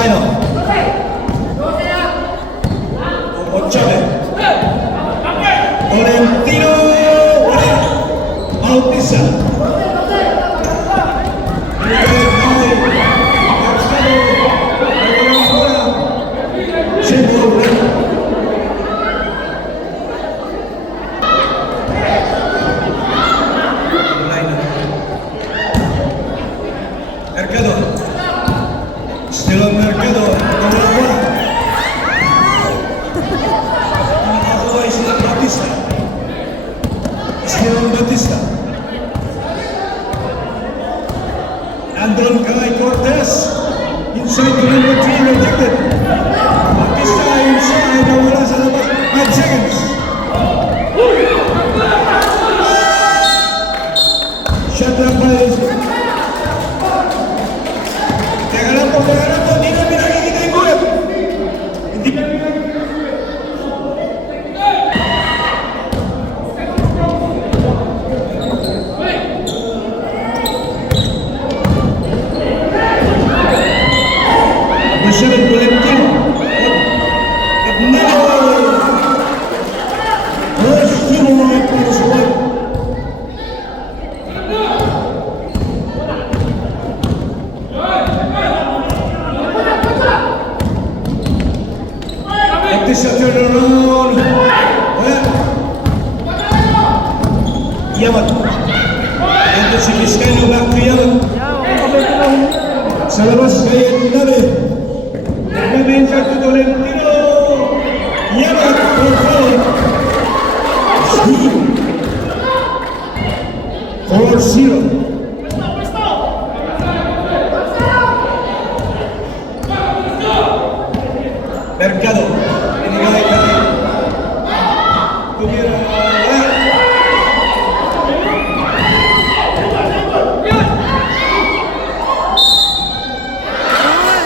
Vizcaino. Ochave. Tolentino. Bautista. Mercado. Still on Mercado. Nakakuha is Batista. Still on Batista. Andron Kay Cortez. Inside to number 3, rejected. Batista inside, nawala sa labas. 5 seconds. Shot lang pa rin. Teka lang po, hindi namin nakikita yung gulat. Hindi namin nakikita. Masyadong Tolentino. First two more para sa white. Batista turn around. Yaman. Ito si Vizcaino, back to Yaman. Sa labas kay Nabe. Nabe inside to Tolentino. Yaman for foul. 4-0. Mercado. Binigay kay Tumira.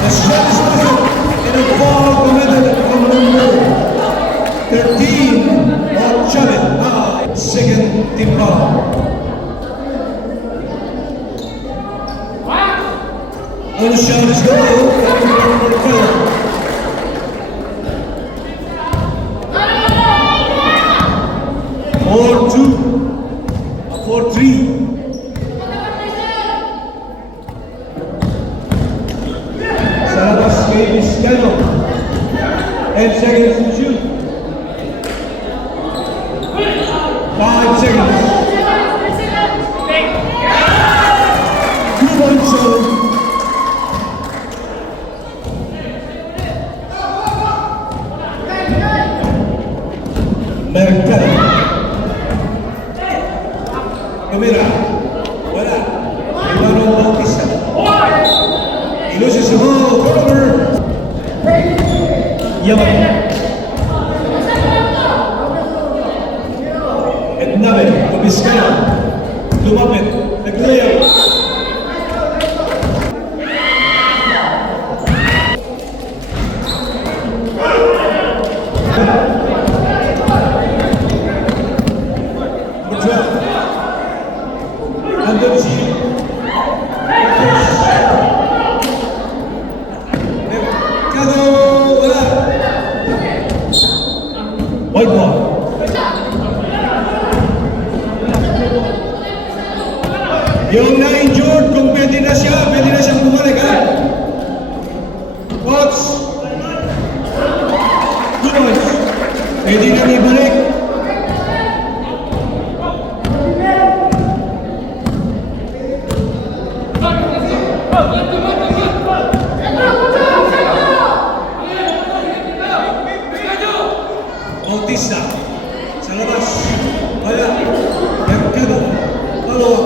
The shot is good. And a foul committed from number 13. Ochave. Second team foul. And the shot is good. Number 12. Or 2, 4-3. Sa labas kay Vizcaino. 10 seconds to shoot. 5 seconds. 2 points shot. Mercado. Tumira. Wala. Imanol Bautista. Ilusis sa ball. Turnover. Yaman. At Nabe. Vizcaino. Lumapit. Nag-layup. Andun si Mercado. Wala. White ball. Yung na-injured, kung pwede na siyang bumalik, ha? Coach. 2 points. Pwede na ibalik. Bautista. Sa labas. Wala. Mercado. Follow.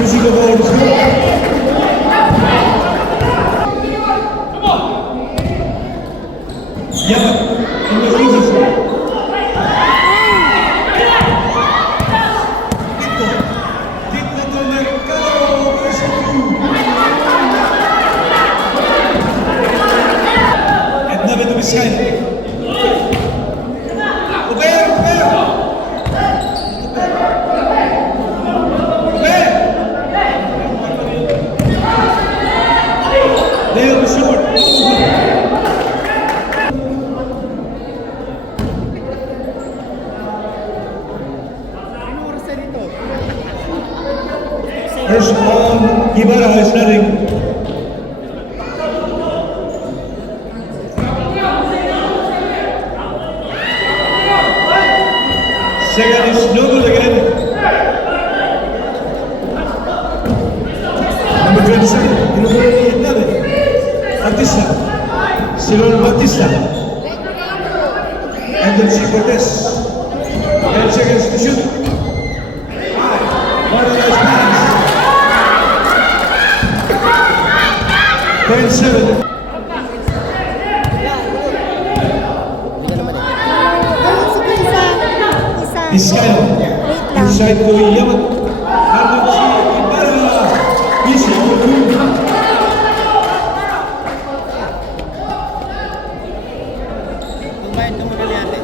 Losing the ball. Yaman. In the lead. Dito to Mercado. Versus 2. And Nabe to Vizcaino. There fell short. First on Ibarra is nothing. Second is no good again. Number 27, Inubulo ni Nabe. Batista. Silon Batista. And then C. Cortez. 10 seconds to shoot. 5. One last pass. 10-7. Iskaya, inside to Yaman, Arnold si Ibarra, Isi Oku. Kumain ito muna liyan eh.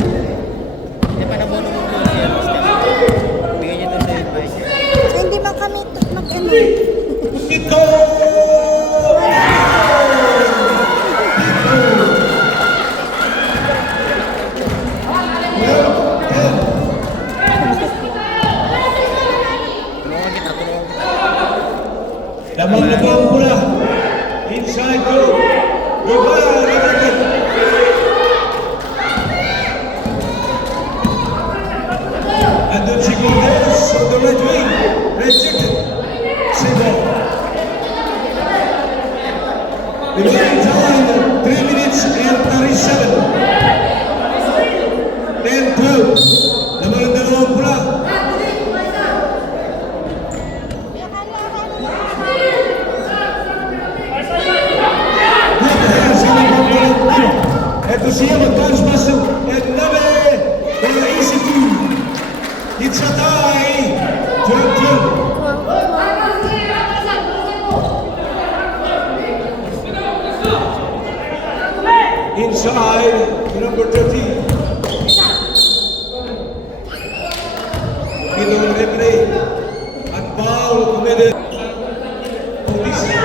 Hindi pa nabono mo doon siya. Bigyan niya doon sa advice. Hindi man kami mag-ano. Ito! Lamang na ang pula. Inside to Ibarra, rejected. And then si Cortez on the right wing, rejected. Sebo. Remaining time, 3 minutes and 37. 10-12. Lamang na ang pula. Ito siya mag-transpass at Nabe kaya ECQ. It's a tie. 12-12. Inside to number 13. Ito ang replay. At foul committed. Bautista.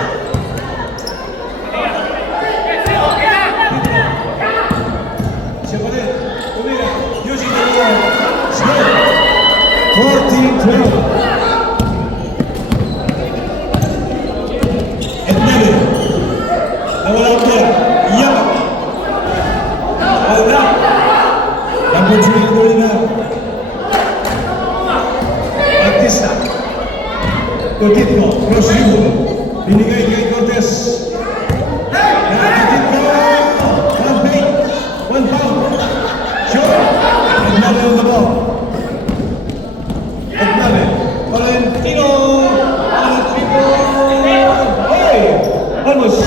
Siya pa rin. Tumira. Using the ball. Smith. 14-12. And Nabe. Nawala ang player. Yaman. Wala. Number 3 tuloy na. Batista. Cotito. Cross you. Binigay kay Cortez. Cotito. Campaign. 1 foul. Sure. And Nabe on the ball. And Nabe. Valentino. Valentino. Hey! Almost.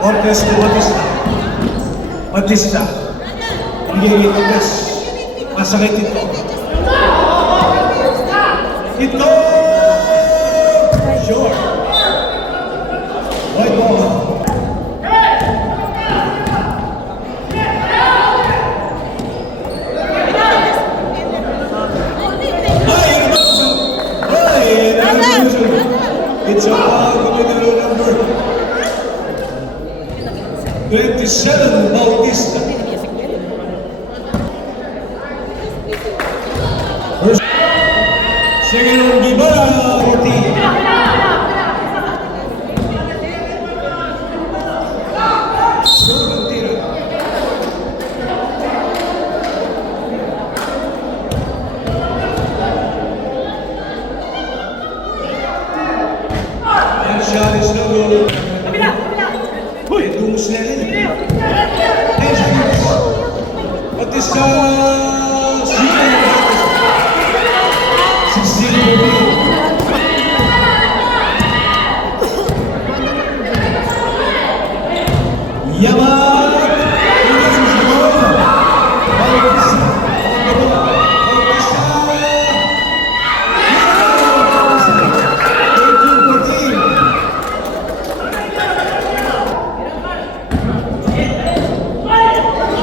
Cortez to Batista. Batista. Binigay kay Cortez. Masakit ito. Ito! Sure. White ball. It's a foul committed on number 27, Bautista. First, second on Ibarra, Roti. Short tira. And shot is no good. Itong Snelly. 10 seconds. Batista. 16. Yaman.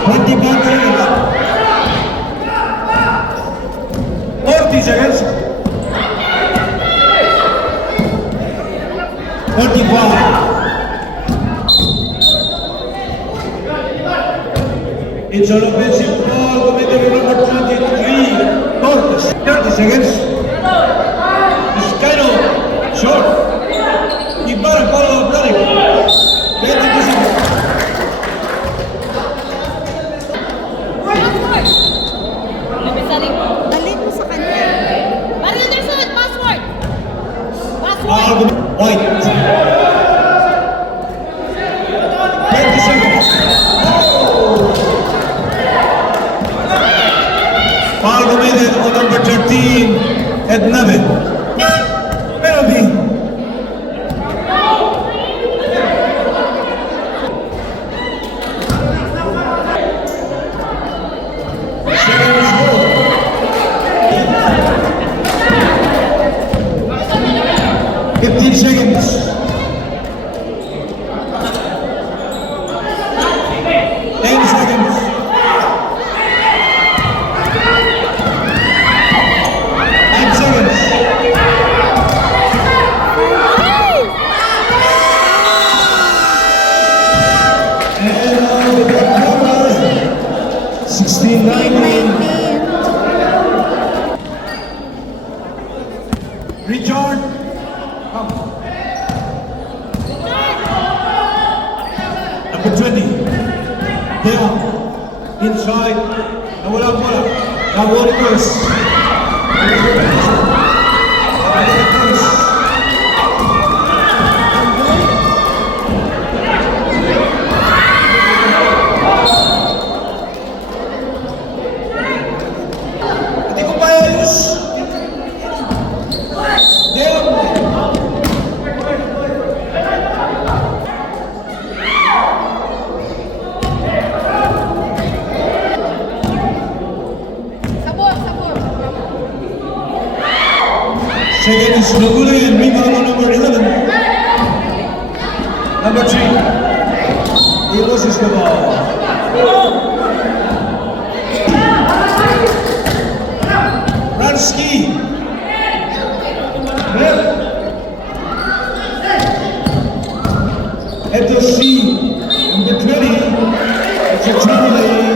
Pati ba 35. It's an offensive ball committed to number 23, Torres. 30 seconds. Vizcaino, short. Ibarra, follow up, running. 22 seconds. Dalhin mo sa kanya. White. 20 seconds. Foul committed on number 13, Ednave. Penalty. Seconds more. 15 seconds. 10 seconds. 9 seconds. And now we got number 16, 19. Richard. Come. Number 20. There. Inside. Nawala ang bola. Now Warriors. Hindi ko pa ayos. There. Second is Nuguri, rebound number 11. Number 3. He loses the ball. Ransky. Etoshi, number 20. It's a triple lane.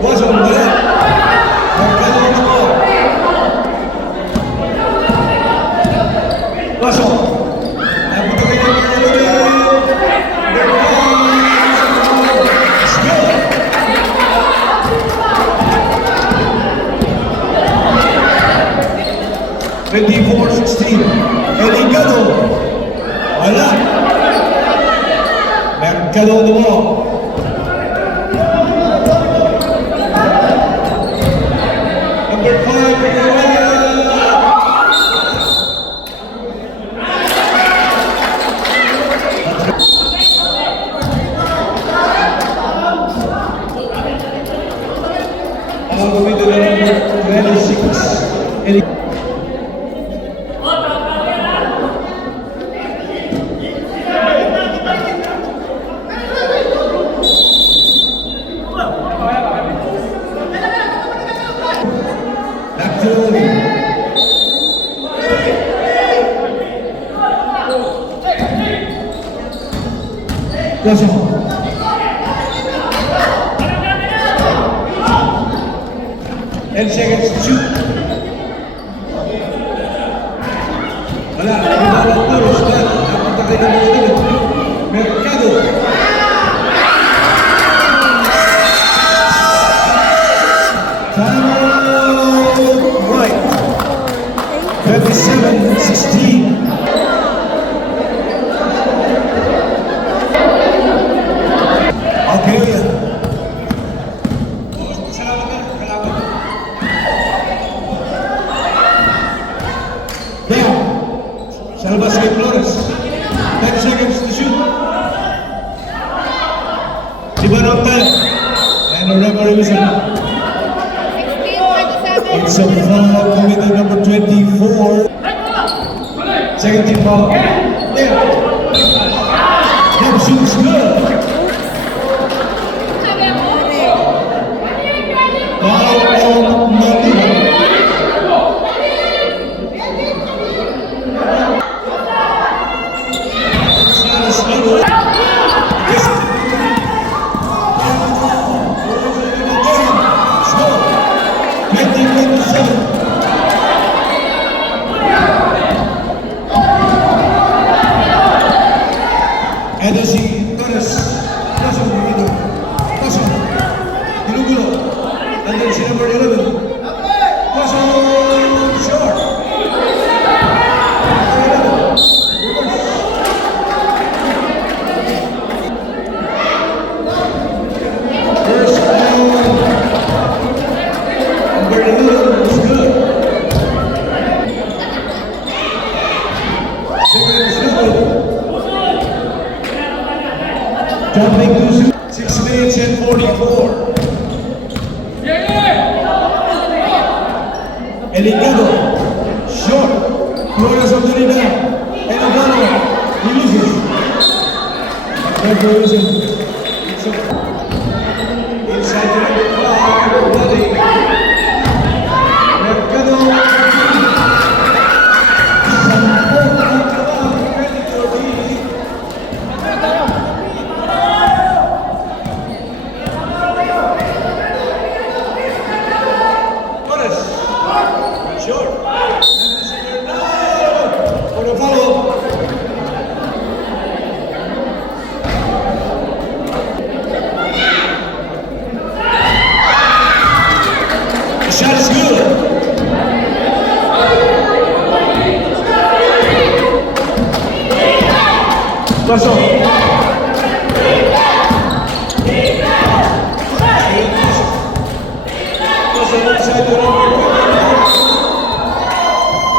Was on that. Was on. Twenty-four, 16. Mercado. Wala. Mercado on the ball. Number 5. All the way to the number 26. Back to the lead. Goes on. Ten seconds to shoot. Wala, wala puro start. Napunta kay number 11. Mercado. Right. 37-16. Okay. There. Salvas kay Flores. 10 seconds. one on time. And a referee whistle. It's a foul committed number 24. Second team foul. There. That shoots good. Foul on Manila. Edo si Torres, pasok dito, pasok, ginugulo, nandun si number 11, pasok, short, first down, number 11 is good, second is good. Jumping to 6 minutes and 44. Eligado, short, Flores of the rebound, and Obama, he loses. Inside to number 5, Bloody. Mercado, shot is good. Pasok. Pasok inside the number 2.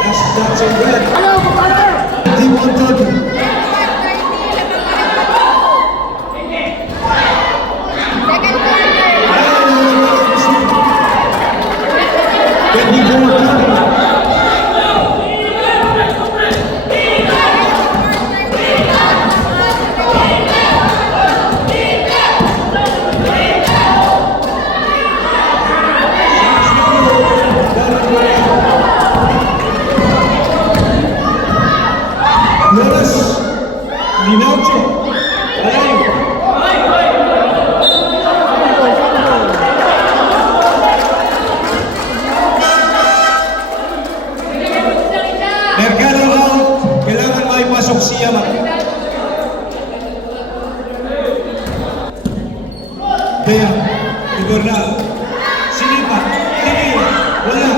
Last touch in red. Team 130. Flores, Linaucho, Mercado out, kailangan may pasok siya man. Dea, Ibernal, Sinipa, Tigil, wala,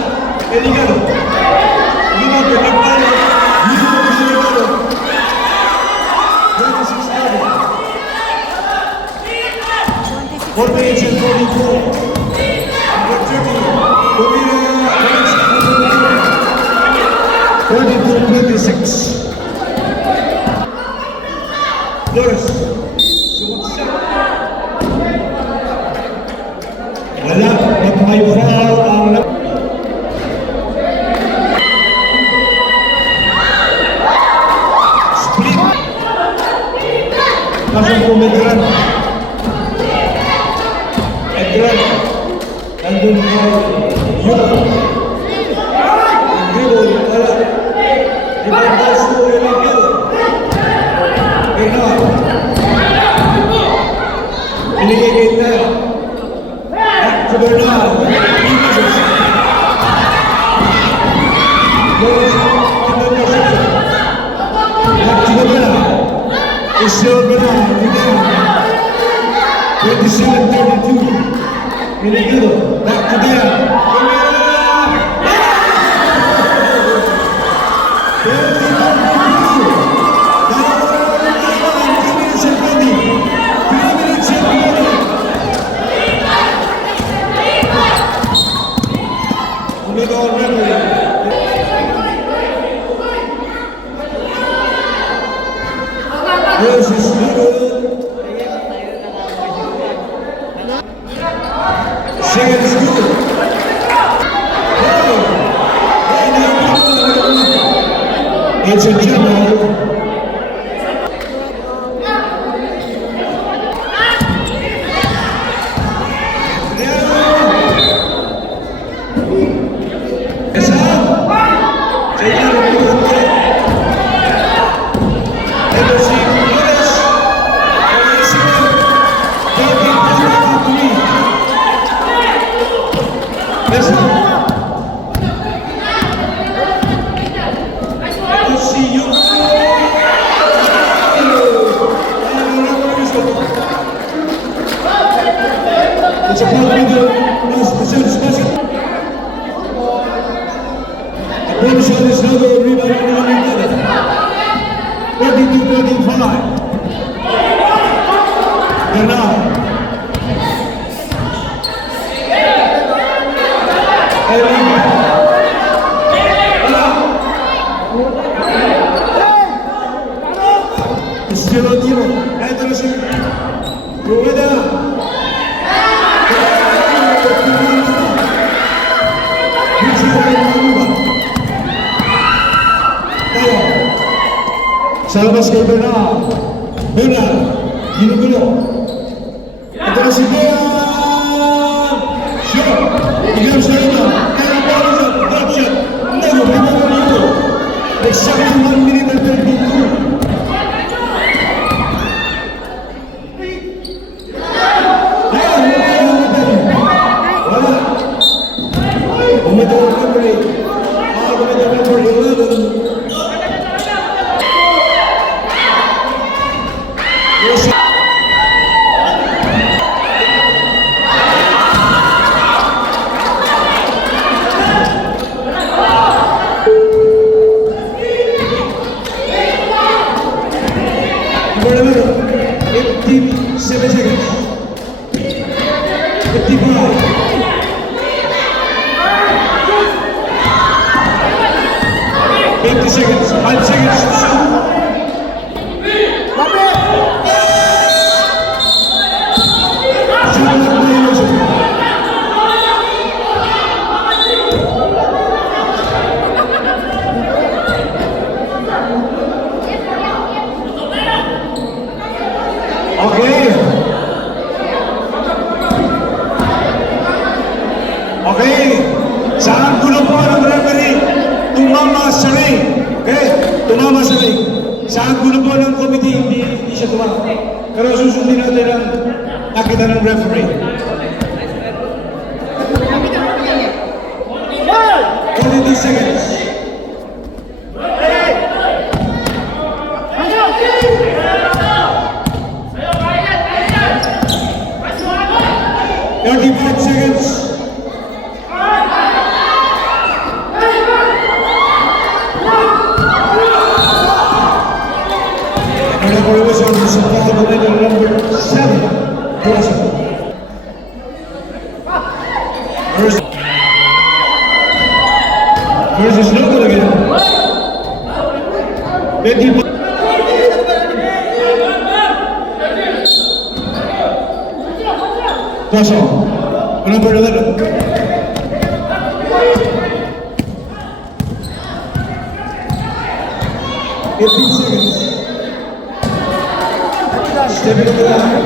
Eligado, Limato, Nagpalo, Limato, 4 minutes and 44. Number 30, Domina, 42-26. Flores, sumaksak. Wala, at may foul ang split. Pasok po Medran. Medran. Nandun po yun. Dribble, wala. Ibang to Eligado. Bernal. Binigay kay Tara. Back to Bernal. Back to Bernal. It's still Bernal. 27-32. Eligado. Back to Tara. This is good. Sa pagkakita ng Defense Basket. The bonus shot is now the rebound on the other. 42-35. Bernal. Still on tiro. Ito na si Rueda. Sa labas kay Bernal. Bernal. Ginugulo. Ito na si Bea. Shot. Bigyan sa ito. Kaya ball is up. Drop shot. No. Bigyan na ito. Exactly 1 minute and 32. Okay, saan gulo po ng referee? Tumama sa ring. Okay, tumama sa ring. Saan gulo po ng committee? Hindi siya tumama. Pero susundin natin ang nakita ng referee. Only 10 seconds. Seconds. Number 7. Versus local again. Toss on. Number 11. Seconds. Stepping to the line.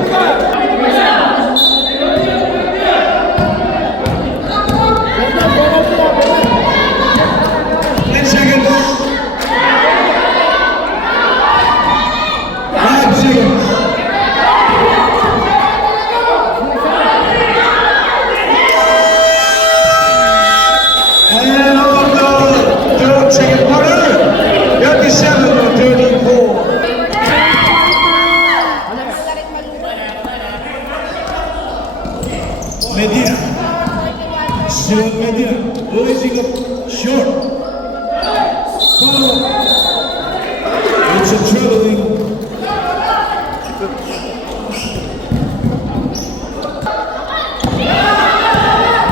10 seconds. 5 seconds. And on the third second quarter, 37-34. Medina. Still Medina. Losing up short. Follow. It's a traveling.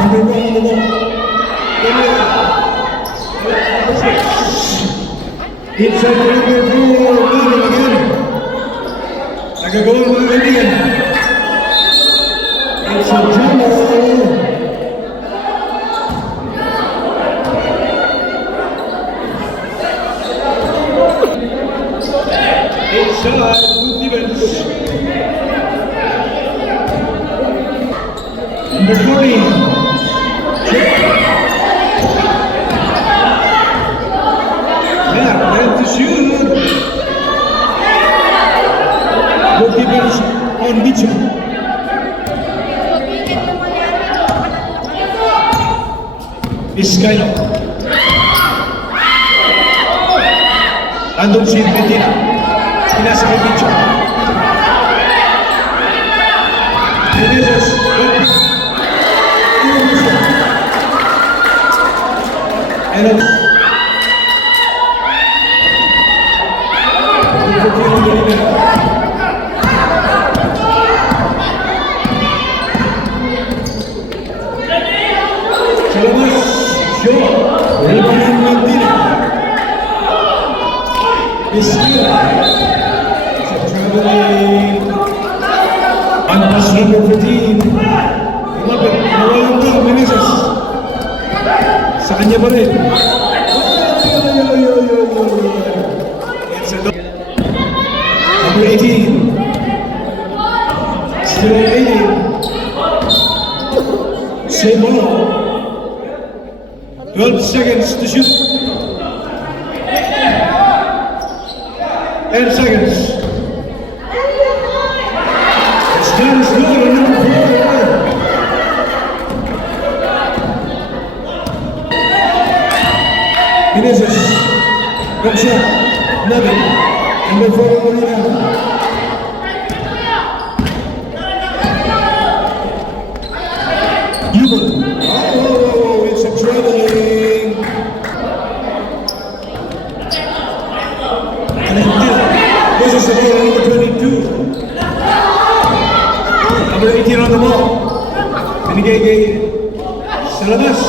Number 1 on the ball. Inside the number 4. Running again. Nagagawa ng mga kaibigan. It's a jumbo. Inside, good defense. Number 40. Yeah, ready to shoot. Good defense on Mitchell. Vizcaino. Andun si Medina. Pinasa kay Mitchell. Menezes. Final. Salamat, Joe. Rebound Medina. Iskira. It's a traveling. On pass number 15. Lumapit. Nawalan ka, Meneses. Sa kanya pa rin. It's a number 18. Still 18. Same ball. 12 seconds to shoot. 10 seconds. It's done. It's good. Number 4. Meneses. Good shot. Nothing. Number 4 Molina. Yubel. Oh, it's a traveling. This is the ball, number 22. Number 18 on the ball. Binigay sa labas.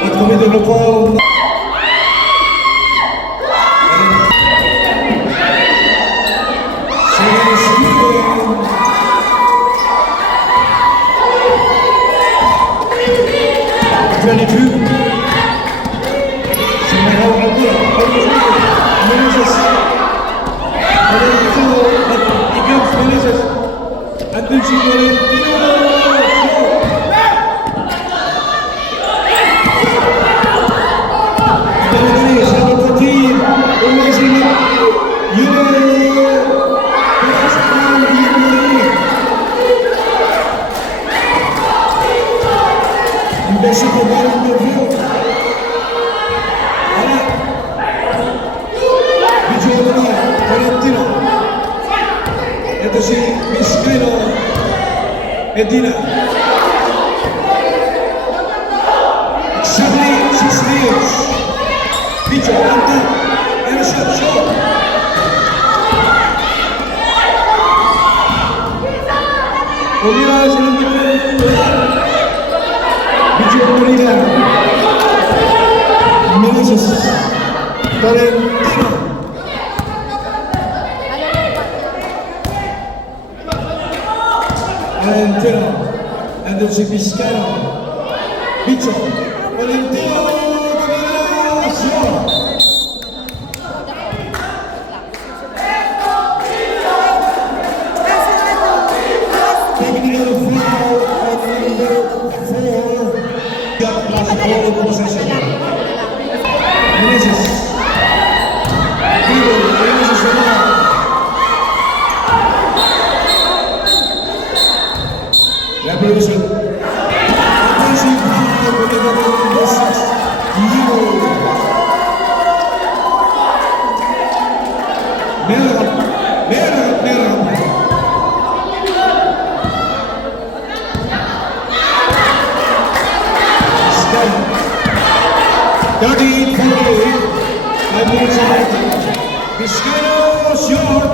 It committed a foul. Ito si Vizcaino Medina. Exactly 6 steals. Bicho, anta, and a shot shot. Umira silang Bicho Medina. Meneses. Valentino. Valentino, and then si Vizcaino, Bicho, Valentino, combinación. Taking another foul at number 4. Got plus ball of possession. Meneses. Meneses naman. Revolution. Offensive foul for number 6. Diego. Merah. Stop. 38-48. 5 minutes left. Vizcaino short.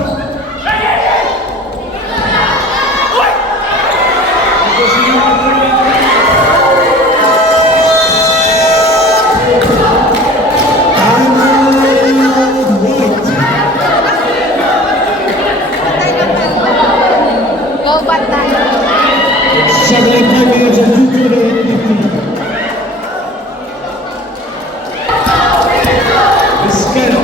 Go back tayo. 75 minutes and 2 minutes. Vizcaino.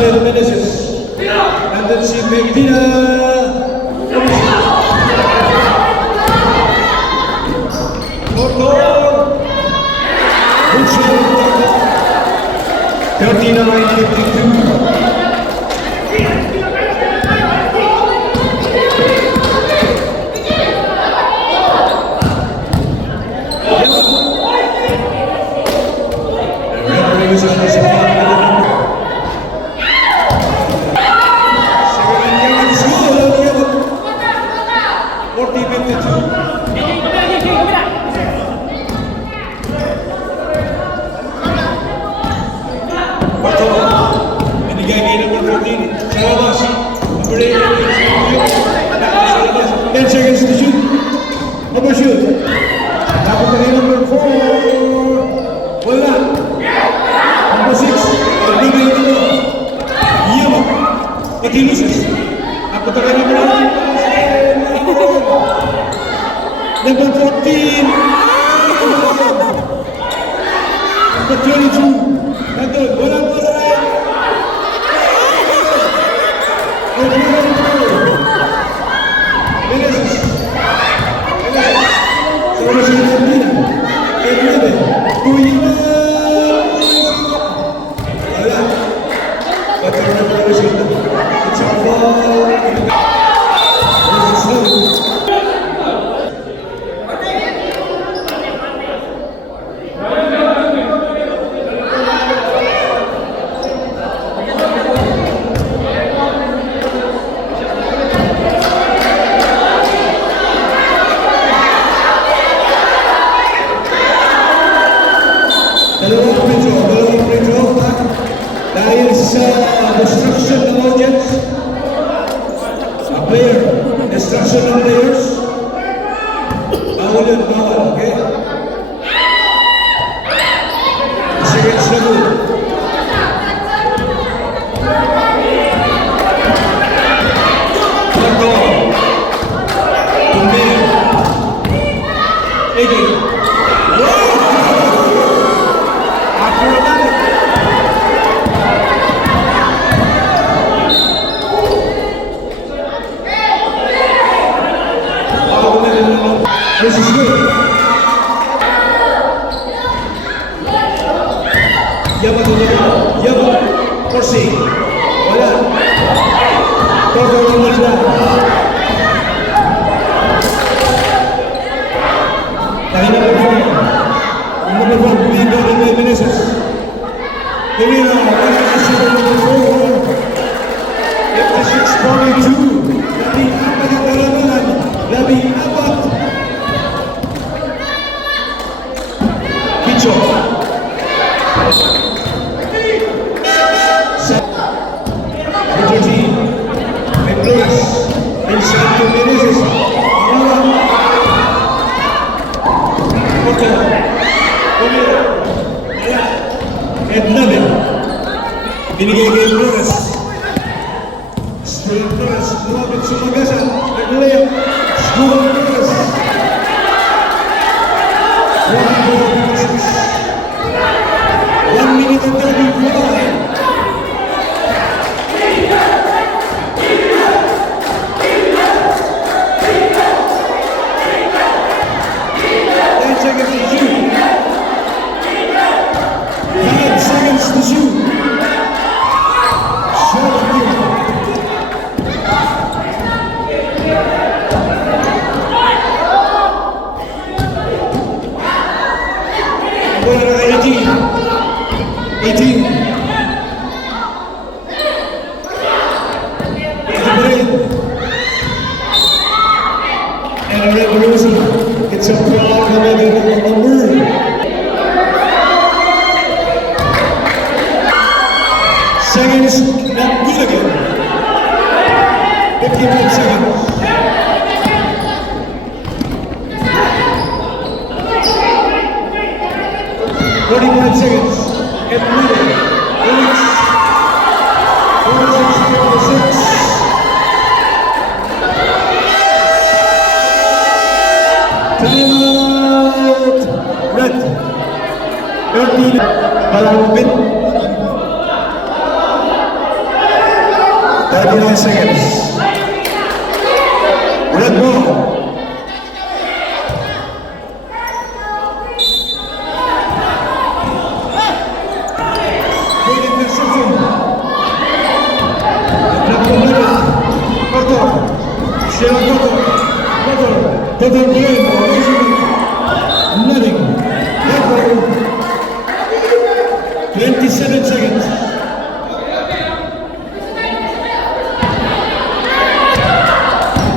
Valen Meneses. Nandun si Medina. Motor. Bushel. 39-52. Number 14. Number 22. Nandun, walang bola na yan. Meneses. Sama si Medina. Medina. Kuya. Wala. Batal na pala siya. It's a ball. Dalawang free throw dahil sa destruction ng audience, destruction ng players, bawal, okay? Seconds na po. Marco, Tumbea, Ege. This is good. Yaman, Corsi. Wala. Todo yung wala. Dahil na po number 1, being done by Meneses. Divina, number 4. 56-42. Labing-apat ang kalamangan. Labing-apat. Kicho. Pujoji. Mekluas. Inside to Meneses. Oto. Pumira. Ednabe. Binigay kay Flores. Still Flores. Lumapit sa magasan. Nag-layup. School Flores. 1 minute and 34. 10 seconds to shoot. 5 seconds to shoot. Shot of you. Bola na 18. And a revolution. It's a proud of the moon. Seconds, not good again. 51 seconds. Forty-five seconds. And moving. Felix. 46. Timeout. Red. 13. Balawin. 39 seconds. Red ball. Good interception. Kotor. Sheila Kotor. Kotor game. Nothing. Red ball. 27 seconds.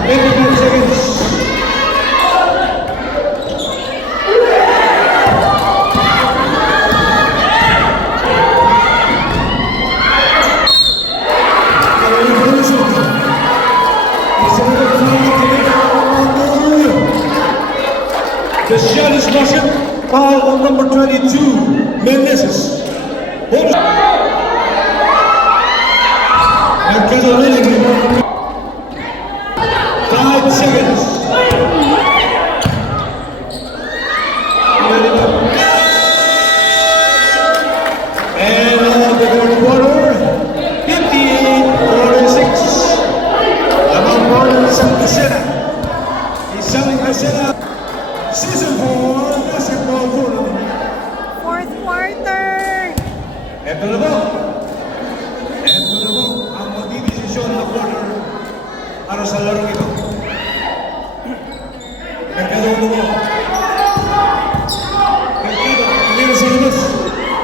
25 seconds. The shot is motion. Foul on number 22, Menezes. Mercado winning. 5 seconds. And the third quarter, 58-46. Lamang ball ng isang kasena. Isang kasena. Season 4 basketball tournament. Fourth quarter. Ito na po. Ito na po ang magdidesisyon na quarter para sa larong ito. Mercado mo. Mercado, meron sa labas.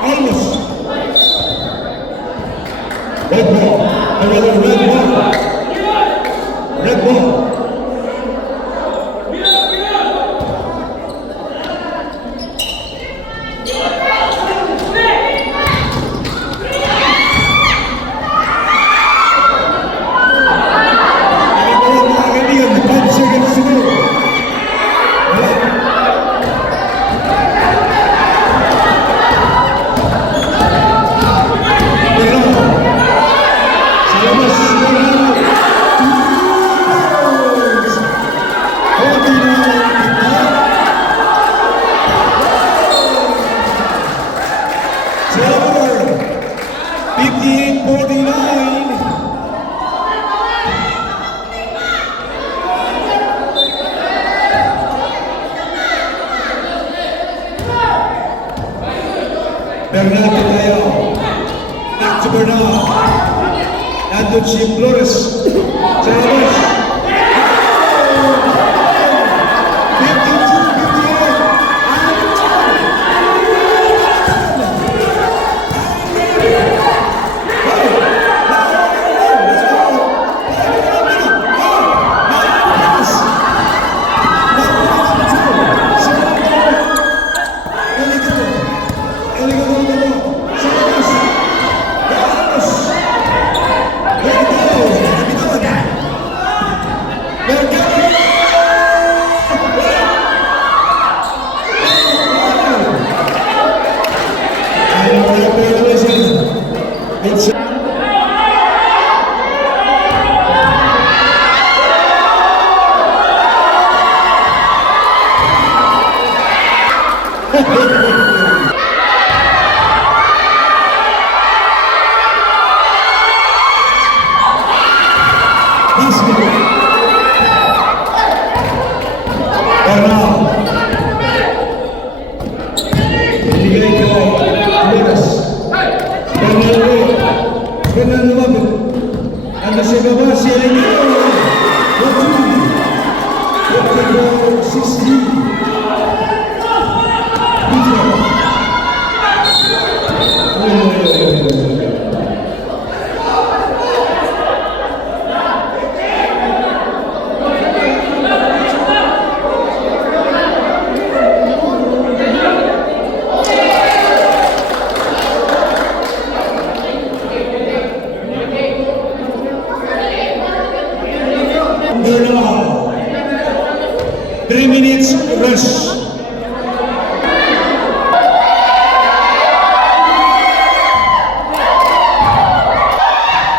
Almost. Red ball. Another red ball. Red ball. Bernardo tayo. Back to Bernardo. Nandun si Flores. Sa labas. 3 minutes rest.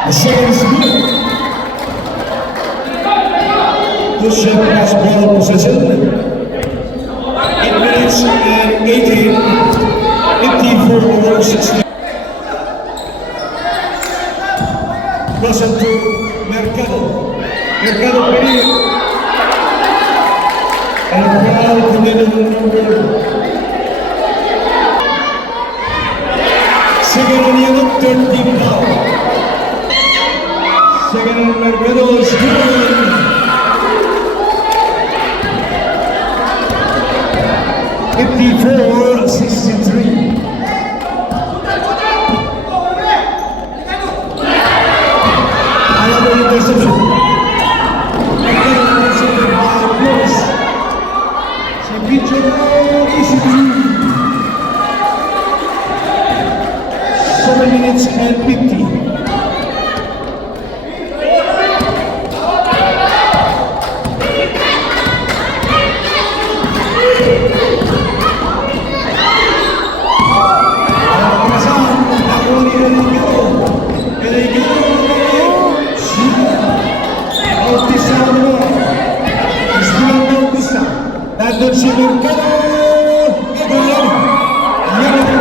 The second is good. Two shot pass ball possession. 8 minutes and 18. 54 over 60. Crossan to Mercado. Mercado Pereira. And proud to be the number. Second on the 13 now. Second on Mercado is good. 54-63. Another interception. Another interception by Flores. Ceviche ECT. 7 minutes and 50. Nandun si Mercado. Si Flores ECT.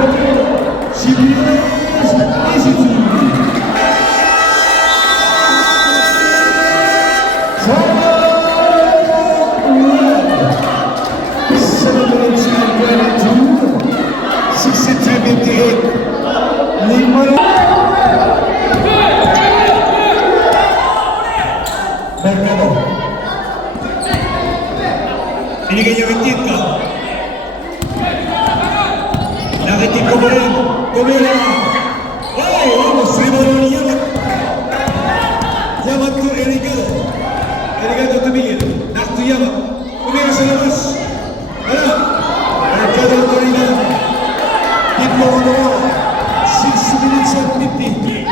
Mercado. Binigay niya kay Tita. Nakitip ko ba rin? Kumila. Ay, vamos, rimano ni Yamat. Yamat ko, Ericado. Ericado tumingin. Nakto Yamat. Kumila sa labas. Wala. Mercado na rin na. Tito ko na. 6 minutes and 50.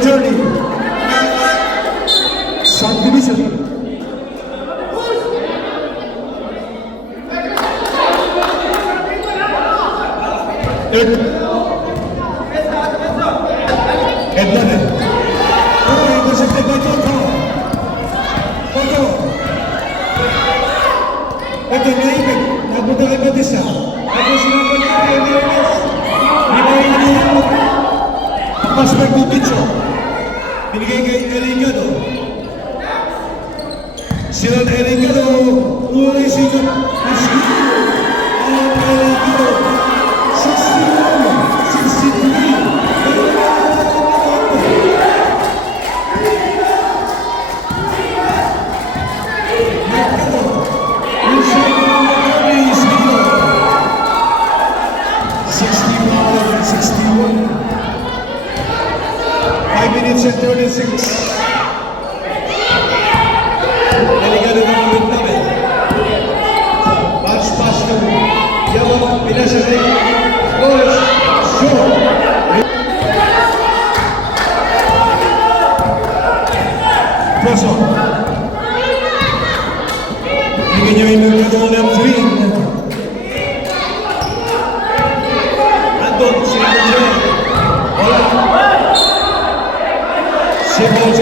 Journey. Subdivision. Edmund. Oh, intercepted by Toto. Toto. Ito, naibig. Nagpunta kay Batista. Ako sinapan niya kay Leones. Hinayin niya mo. Paspag ng Bicho. Binigay kay Ericado. Sila na Ericado. Ulay sigat. Ang Ericado. 5 minutes and 36. Delikado ng ulit namin. Bounce pass to Yaman Pinasasay. Flores. Short. Proso. Bigyan niyo yung Mercado ng 3. Andon, sinabi niya. Wala. Simple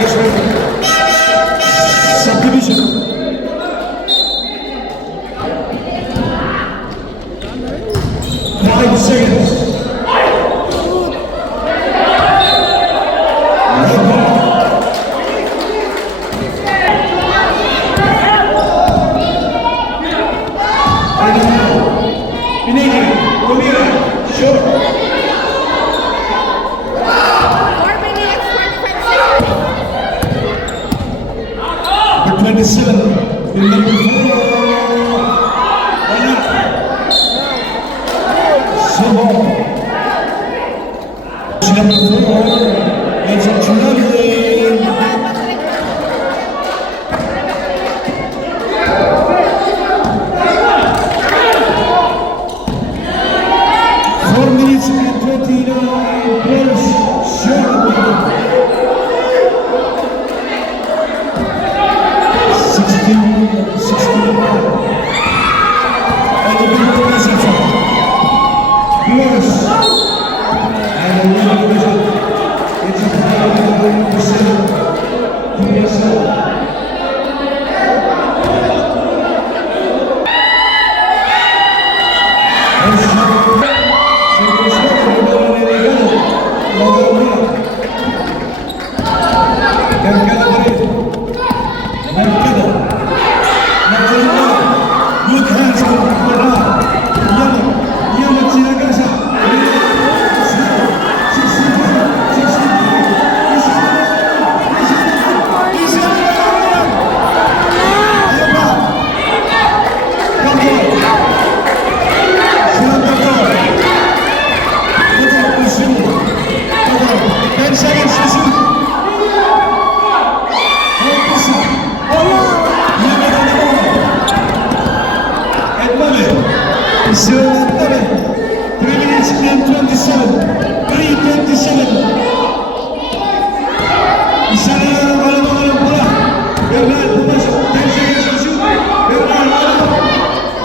subdivision. Five seconds. Pinigil, tumira, short. 4 minutes, 25 seconds. With 20 7, yung number 4. Wala. Subo. Si number 4, Edson Chunagin. 4 minutes and 29 players short of the 16. And the big position. Plus. And the winning result. It's a 5% to yourself.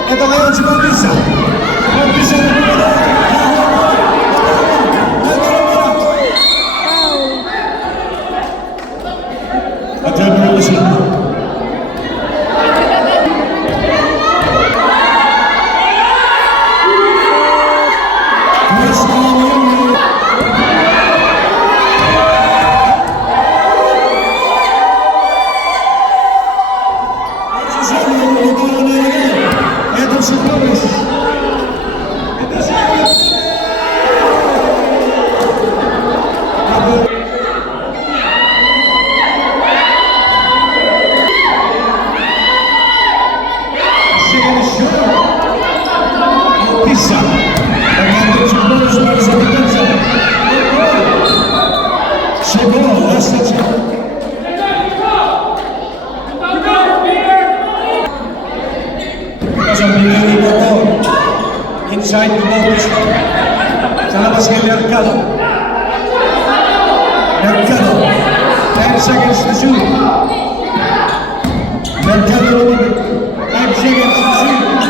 Ito ngayon si Bautista. Bautista na pumala. At yan ang usin. Inside the Bautista. Sa labas kay Mercado. Mercado. 10 seconds to shoot. Mercado. 5 seconds to shoot.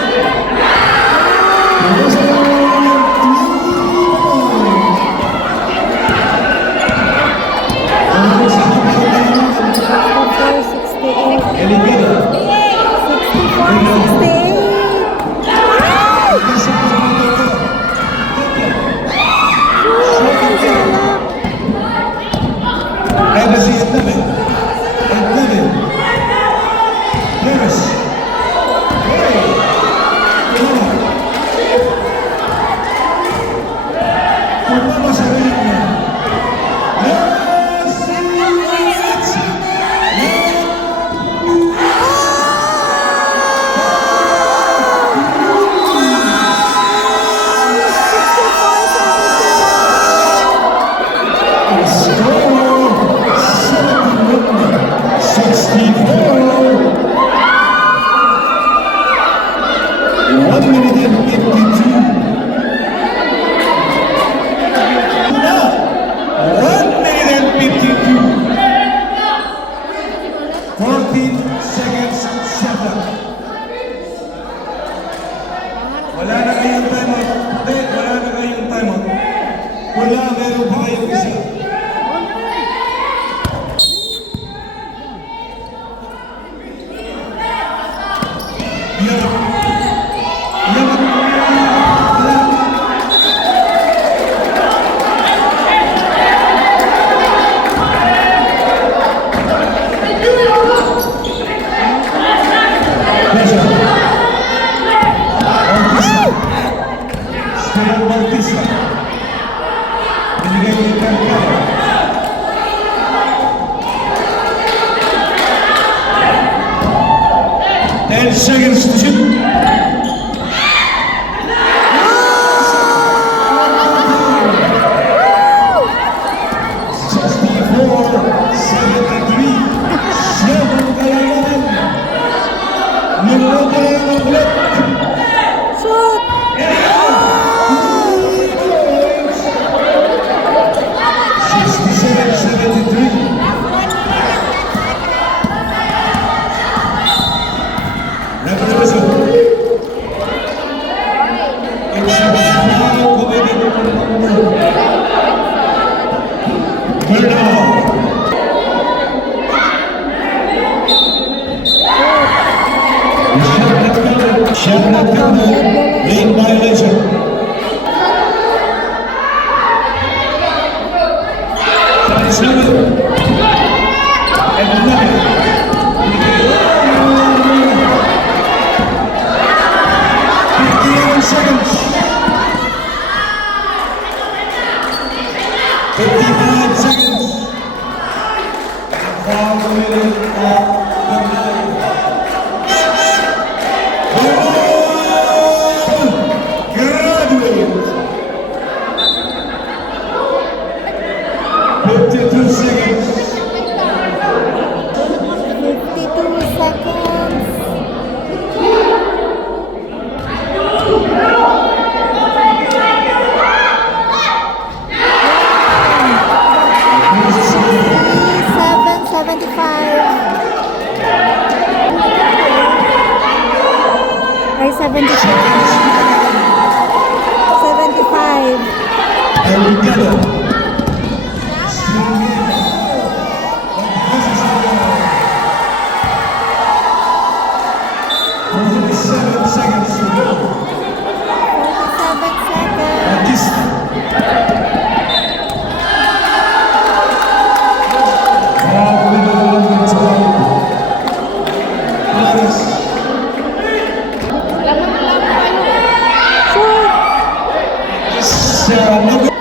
Wala na kayong timeout. Hindi, wala na kayong timeout. Wala, meron pa kayong isa. Bautista. Binigay ni Mercado. 10 seconds to shoot. Shoot! Shot not counted, lane violation. Shot is counted. And nothing. 51 seconds. 55 seconds. Foul committed of the night. Graduate. 52 seconds. 52 seconds. Ay, 75. 75. And together. 47 seconds to go. 47 seconds. Batista. Foul committed on the time. Flores. Shoot! Sarah Nugget.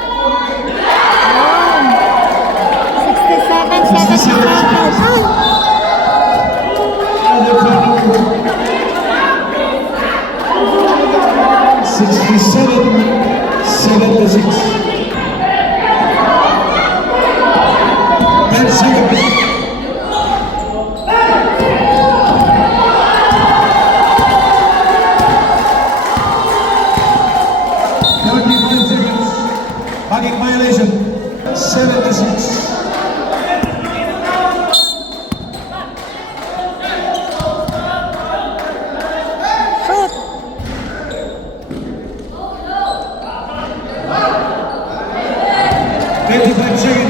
67 seconds. Ay! 67-76. 10 seconds. Hugging violation. 76. Shoot! 25 seconds.